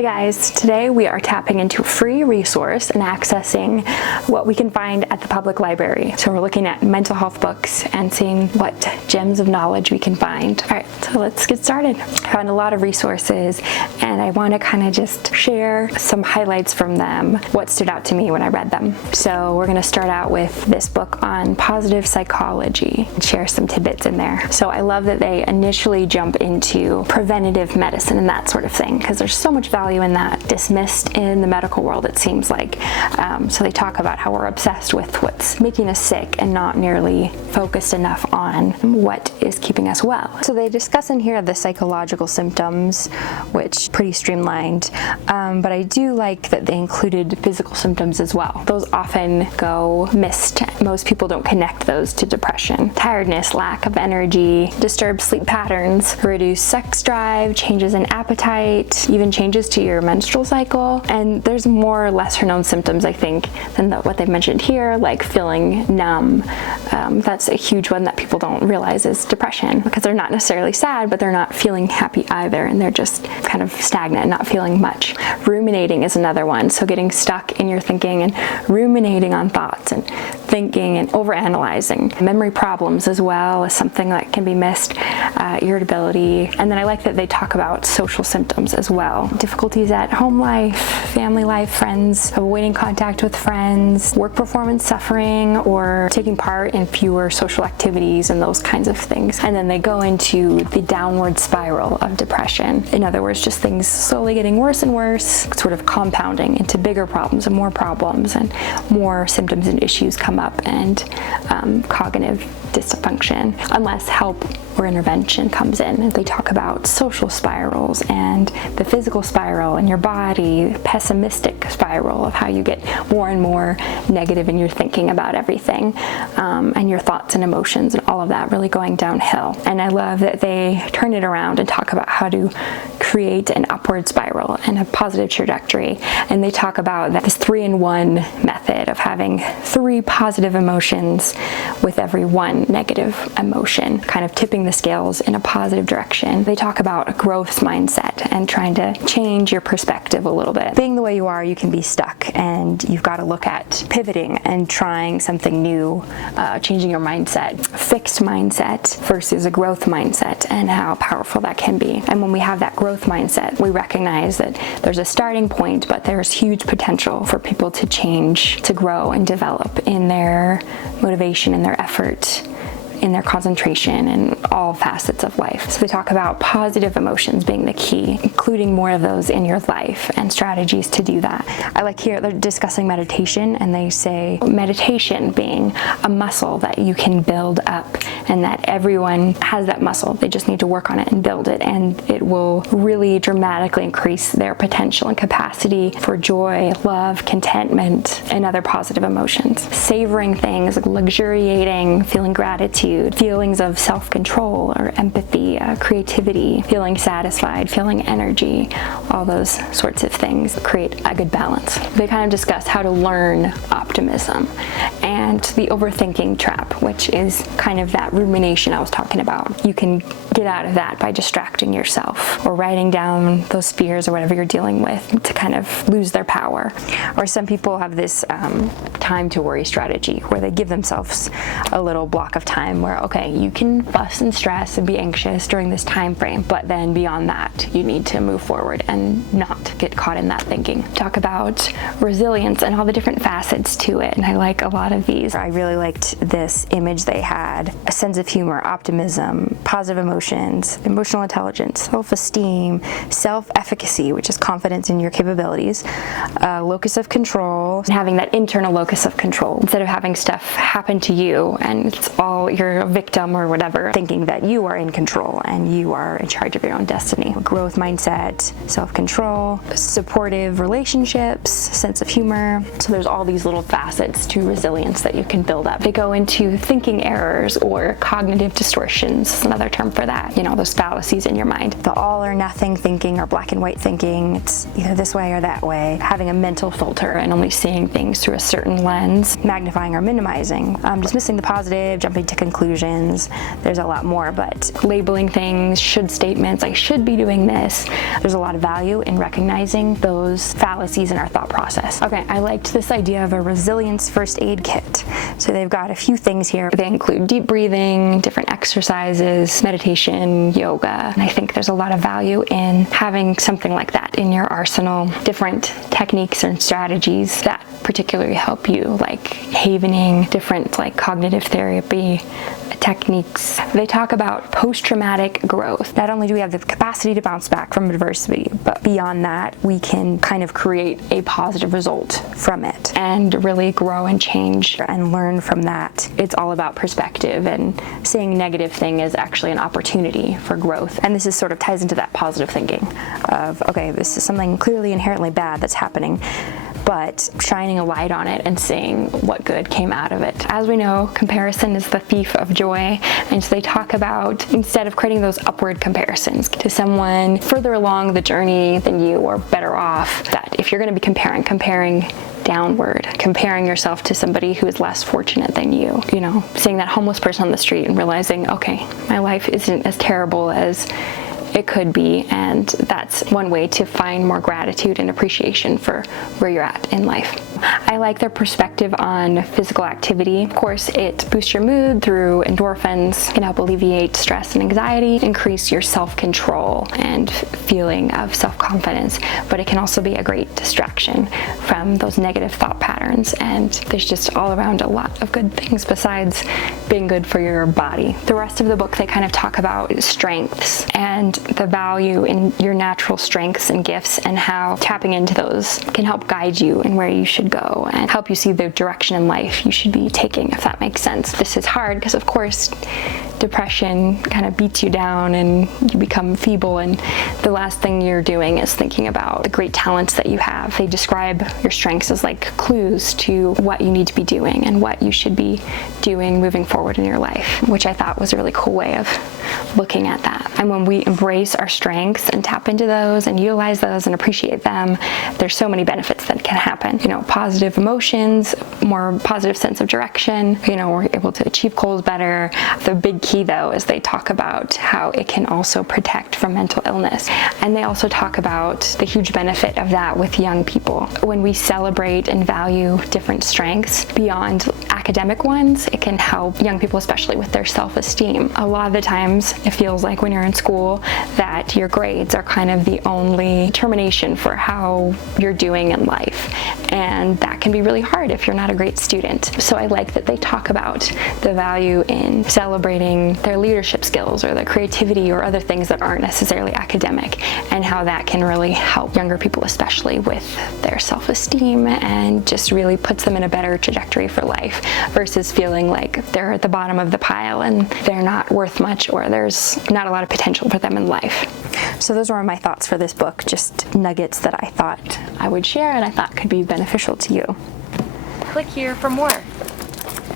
Hey guys, today we are tapping into a free resource and accessing what we can find at the public library. So we're looking at mental health books and seeing what gems of knowledge we can find. All right, so let's get started. I found a lot of resources and I want to kind of just share some highlights from them, what stood out to me when I read them. So we're going to start out with this book on positive psychology and share some tidbits in there. So I love that they initially jump into preventative medicine and that sort of thing, because there's so much value in that, dismissed in the medical world, it seems like. So they talk about how we're obsessed with what's making us sick and not nearly focused enough on what is keeping us well. So they discuss in here the psychological symptoms, which pretty streamlined, but I do like that they included physical symptoms as well. Those often go missed. Most people don't connect those to depression. Tiredness, lack of energy, disturbed sleep patterns, reduced sex drive, changes in appetite, even changes to your menstrual cycle. And there's more lesser known symptoms, I think, than what they've mentioned here, like feeling numb. That's a huge one that people don't realize is depression, because they're not necessarily sad, but they're not feeling happy either, and they're just kind of stagnant, not feeling much. Ruminating is another one, so getting stuck in your thinking and ruminating on thoughts and thinking and overanalyzing. Memory problems as well is something that can be missed, irritability. And then I like that they talk about social symptoms as well. Difficulties at home life, family life, friends, avoiding contact with friends, work performance suffering, or taking part in fewer social activities and those kinds of things. And then they go into the downward spiral of depression. In other words, just things slowly getting worse and worse, sort of compounding into bigger problems and more symptoms and issues come up, and cognitive dysfunction, unless help or intervention comes in. They talk about social spirals and the physical spiral in your body, pessimistic spiral of how you get more and more negative in your thinking about everything, and your thoughts and emotions and all of that really going downhill. And I love that they turn it around and talk about how to create an upward spiral and a positive trajectory. And they talk about this 3-in-1 method of having 3 positive emotions with every 1 negative emotion, kind of tipping the scales in a positive direction. They talk about a growth mindset and trying to change your perspective a little bit. Being the way you are, you can be stuck, and you've got to look at pivoting and trying something new, changing your mindset. Fixed mindset versus a growth mindset, and how powerful that can be. And when we have that growth mindset, we recognize that there's a starting point, but there's huge potential for people to change, to grow and develop in their motivation, in their effort, in their concentration, and all facets of life. So they talk about positive emotions being the key, including more of those in your life and strategies to do that. I like here they're discussing meditation, and they say meditation being a muscle that you can build up, and that everyone has that muscle. They just need to work on it and build it, and it will really dramatically increase their potential and capacity for joy, love, contentment, and other positive emotions. Savoring things, like luxuriating, feeling gratitude, feelings of self-control or empathy, creativity, feeling satisfied, feeling energy, all those sorts of things create a good balance. They kind of discuss how to learn optimism and the overthinking trap, which is kind of that rumination I was talking about. You can get out of that by distracting yourself or writing down those fears or whatever you're dealing with to kind of lose their power. Or some people have this time to worry strategy, where they give themselves a little block of time where, okay, you can fuss and stress and be anxious during this time frame, but then beyond that, you need to move forward and not get caught in that thinking. Talk about resilience and all the different facets to it, and I like a lot of these. I really liked this image they had: a sense of humor, optimism, positive emotions, emotional intelligence, self-esteem, self-efficacy, which is confidence in your capabilities, locus of control, and having that internal locus of control, instead of having stuff happen to you and it's all you're a victim or whatever, thinking that you are in control and you are in charge of your own destiny. Growth mindset, self-control, supportive relationships, sense of humor. So there's all these little facets to resilience that you can build up. They go into thinking errors or cognitive distortions, is another term for that, those fallacies in your mind. The all or nothing thinking or black and white thinking, it's either this way or that way. Having a mental filter and only seeing things through a certain lens, magnifying or minimizing, dismissing the positive, jumping to conclusions. There's a lot more, but labeling things, should statements, I should be doing this. There's a lot of value in recognizing those fallacies in our thought process. Okay, I liked this idea of a resilience first aid kit. So they've got a few things here. They include deep breathing, different exercises, meditation, yoga. And I think there's a lot of value in having something like that in your arsenal. Different techniques and strategies that particularly help you, like havening, different like cognitive therapy techniques. They talk about post-traumatic growth. Not only do we have the capacity to bounce back from adversity, but beyond that, we can kind of create a positive result from it and really grow and change and learn from that. It's all about perspective, and seeing a negative thing is actually an opportunity for growth. And this is sort of ties into that positive thinking of, okay, this is something clearly inherently bad that's happening, but shining a light on it and seeing what good came out of it. As we know, comparison is the thief of joy, and so they talk about, instead of creating those upward comparisons to someone further along the journey than you or better off, that if you're going to be comparing downward, comparing yourself to somebody who is less fortunate than you, seeing that homeless person on the street and realizing, okay, my life isn't as terrible as it could be, and that's one way to find more gratitude and appreciation for where you're at in life. I like their perspective on physical activity. Of course, it boosts your mood through endorphins, can help alleviate stress and anxiety, increase your self-control and feeling of self-confidence, but it can also be a great distraction from those negative thought patterns, and there's just all around a lot of good things besides being good for your body. The rest of the book, they kind of talk about strengths and the value in your natural strengths and gifts, and how tapping into those can help guide you in where you should go and help you see the direction in life you should be taking, if that makes sense. This is hard because, of course, depression kind of beats you down and you become feeble, and the last thing you're doing is thinking about the great talents that you have. They describe your strengths as like clues to what you need to be doing and what you should be doing moving forward in your life, which I thought was a really cool way of looking at that. And when we embrace our strengths and tap into those and utilize those and appreciate them, there's so many benefits that can happen. Positive emotions, more positive sense of direction, we're able to achieve goals better. The big key though is they talk about how it can also protect from mental illness, and they also talk about the huge benefit of that with young people. When we celebrate and value different strengths beyond academic ones, it can help young people, especially with their self-esteem. A lot of the times it feels like when you're in school that your grades are kind of the only determination for how you're doing in life, and that can be really hard if you're not a great student. So I like that they talk about the value in celebrating their leadership skills or their creativity or other things that aren't necessarily academic, and how that can really help younger people, especially with their self-esteem, and just really puts them in a better trajectory for life versus feeling like they're at the bottom of the pile and they're not worth much, or there's not a lot of potential for them in life. So those were my thoughts for this book, just nuggets that I thought I would share and I thought could be beneficial to you. Click here for more.